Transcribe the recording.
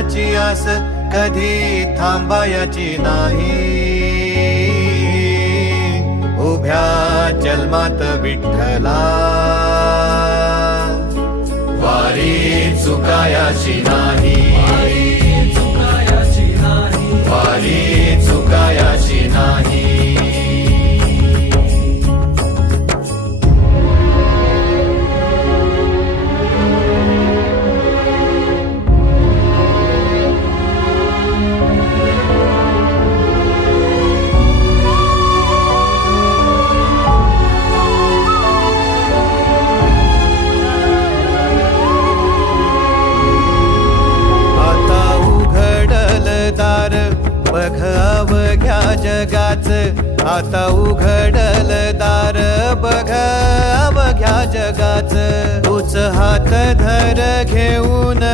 देवाची आस कधी थांबायची नाही. उभ्या जन्मात विठ्ठला वारी चुकायाची नाही. वारी चुकायाची नाही. बघ अवघ्या जगाच, आता उघडल दार बघ अवघ्या जगाच. तूच हात धर घेऊन